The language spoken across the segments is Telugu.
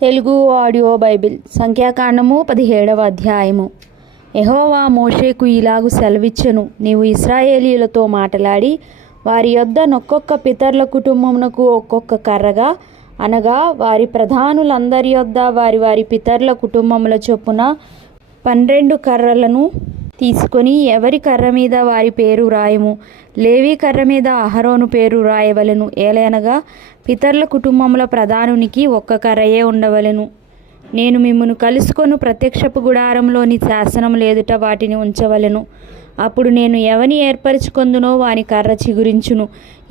తెలుగు ఆడియో బైబిల్ సంఖ్యాకాండము 17వ అధ్యాయము. యెహోవా మోషేకు ఇలాగు సెలవిచ్చెను, నీవు ఇశ్రాయేలీయులతో మాటలాడి వారి యొద్ద నొక్కొక్క పితరుల కుటుంబమునకు ఒక్కొక్క కర్రగా, అనగా వారి ప్రధానులందరి యొద్ద వారి వారి పితరుల కుటుంబముల చొప్పున 12 కర్రలను తీసుకొని ఎవరి కర్ర మీద వారి పేరు రాయము. లేవి కర్ర మీద అహరోను పేరు రాయవలెను. ఏలయనగా పితరుల కుటుంబముల ప్రధానునికి ఒక్క కర్రయే ఉండవలెను. నేను మిమ్మును కలుసుకొను ప్రత్యక్షపు గుడారంలోని శాసనముల ఎదుట వాటిని ఉంచవలెను. అప్పుడు నేను ఎవని ఏర్పరచుకొందునో వాని కర్ర చిగురించును.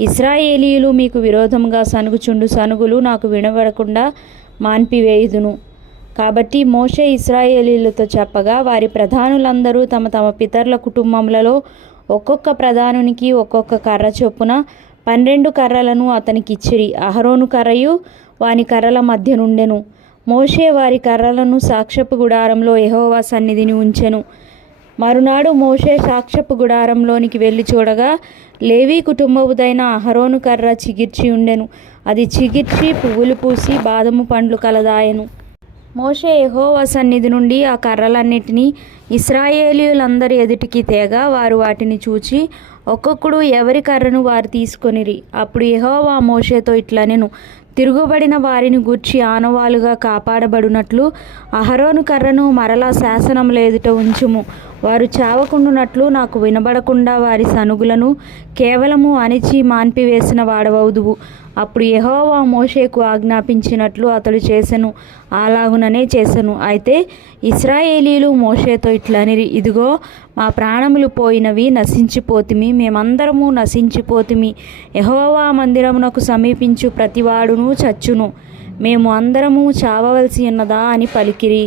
ఇశ్రాయేలీయులు మీకు విరోధముగా సనుగుచుండు సనుగులు నాకు వినబడకుండా మాన్పివేయుదును. కాబట్టి మోషే ఇశ్రాయేలీయులతో చెప్పగా, వారి ప్రధానులందరూ తమ తమ పితరుల కుటుంబములలో ఒక్కొక్క ప్రధానునికి ఒక్కొక్క కర్ర చొప్పున 12 కర్రలను అతనికిచ్చిరి. అహరోను కర్రయు వాని కర్రల మధ్య నుండెను. మోషే వారి కర్రలను సాక్ష్యపు గుడారంలో యెహోవా సన్నిధిని ఉంచెను. మరునాడు మోషే సాక్ష్యపు గుడారంలోనికి వెళ్ళి చూడగా, లేవీ కుటుంబముదైన అహరోను కర్ర చిగిర్చి ఉండెను. అది చిగిర్చి పువ్వులు పూసి బాదము పండ్లు కలదాయెను. మోషే యెహోవా సన్నిధి నుండి ఆ కర్రలన్నిటినీ ఇశ్రాయేలీయులందరి ఎదుటికి తేగా, వారు వాటిని చూచి ఒక్కొక్కడు ఎవరి కర్రను వారు తీసుకొనిరి. అప్పుడు యెహోవా మోషేతో ఇట్లనెను, తిరుగుబడిన వారిని గూర్చి ఆనవాలుగా కాపాడబడినట్లు అహరోను కర్రను మరలా శాసనముల ఎదుట ఉంచుము. వారు చావకుండునట్లు నాకు వినబడకుండా వారి సనుగులను కేవలము అణిచి మాన్పివేసిన వాడవవుదువు. అప్పుడు యెహోవా మోషేకు ఆజ్ఞాపించినట్లు అతడు చేసెను. అలాగుననే చేసెను. అయితే ఇశ్రాయేలీయులు మోషేతో ఇట్లనిరి, ఇదిగో మా ప్రాణములు పోయినవి, నశించిపోతిమి, మేమందరము నశించిపోతిమి. యెహోవా మందిరమునకు సమీపించు ప్రతివాడును చచ్చును. మేము అందరము చావవలసి ఉన్నదా అని పలికిరి.